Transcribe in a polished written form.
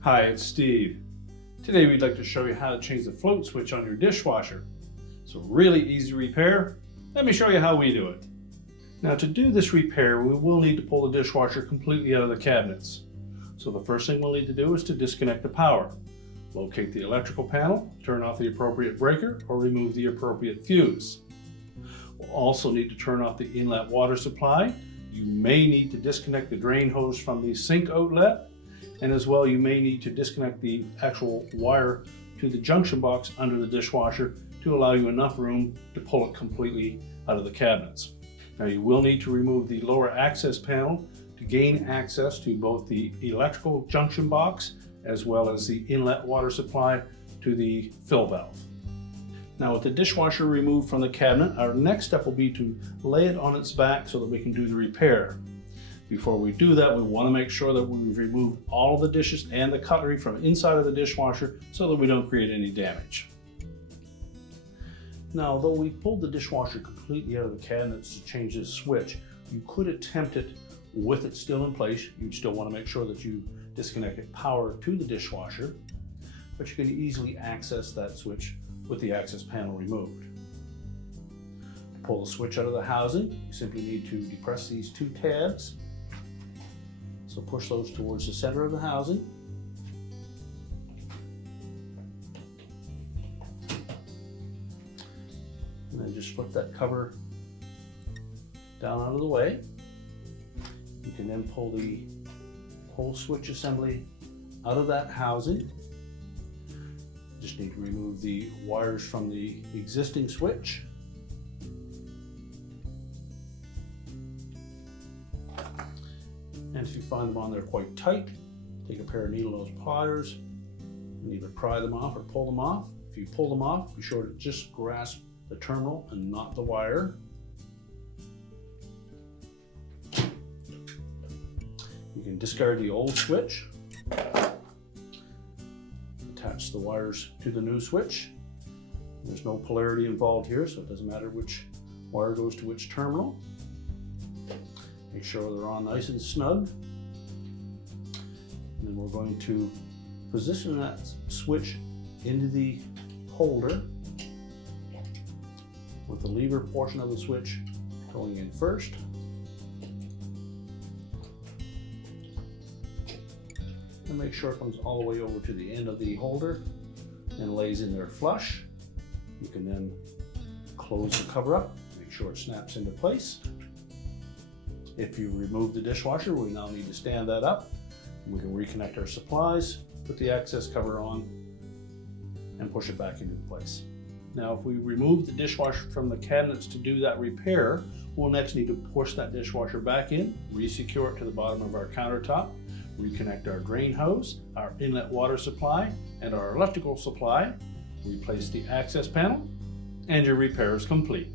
Hi, it's Steve. Today we'd like to show you how to change the float switch on your dishwasher. It's a really easy repair. Let me show you how we do it. Now, to do this repair, we will need to pull the dishwasher completely out of the cabinets. So the first thing we'll need to do is to disconnect the power. Locate the electrical panel, turn off the appropriate breaker, or remove the appropriate fuse. We'll also need to turn off the inlet water supply. You may need to disconnect the drain hose from the sink outlet. And as well, you may need to disconnect the actual wire to the junction box under the dishwasher to allow you enough room to pull it completely out of the cabinets. Now, you will need to remove the lower access panel to gain access to both the electrical junction box as well as the inlet water supply to the fill valve. Now, with the dishwasher removed from the cabinet, our next step will be to lay it on its back so that we can do the repair. Before we do that, we want to make sure that we've removed all of the dishes and the cutlery from inside of the dishwasher so that we don't create any damage. Now, though we pulled the dishwasher completely out of the cabinets to change this switch, you could attempt it with it still in place. You'd still want to make sure that you disconnected power to the dishwasher, but you can easily access that switch with the access panel removed. To pull the switch out of the housing, you simply need to depress these two tabs. So push those towards the center of the housing. And then just flip that cover down out of the way. You can then pull the whole switch assembly out of that housing. Just need to remove the wires from the existing switch. And if you find them on there quite tight, take a pair of needle nose pliers and either pry them off or pull them off. If you pull them off, be sure to just grasp the terminal and not the wire. You can discard the old switch, attach the wires to the new switch. There's no polarity involved here, so it doesn't matter which wire goes to which terminal. Make sure they're on nice and snug. And then we're going to position that switch into the holder with the lever portion of the switch going in first. And make sure it comes all the way over to the end of the holder and lays in there flush. You can then close the cover up, make sure it snaps into place. If you remove the dishwasher, we now need to stand that up. We can reconnect our supplies, put the access cover on, and push it back into place. Now, if we remove the dishwasher from the cabinets to do that repair, we'll next need to push that dishwasher back in, re-secure it to the bottom of our countertop, reconnect our drain hose, our inlet water supply, and our electrical supply, replace the access panel, and your repair is complete.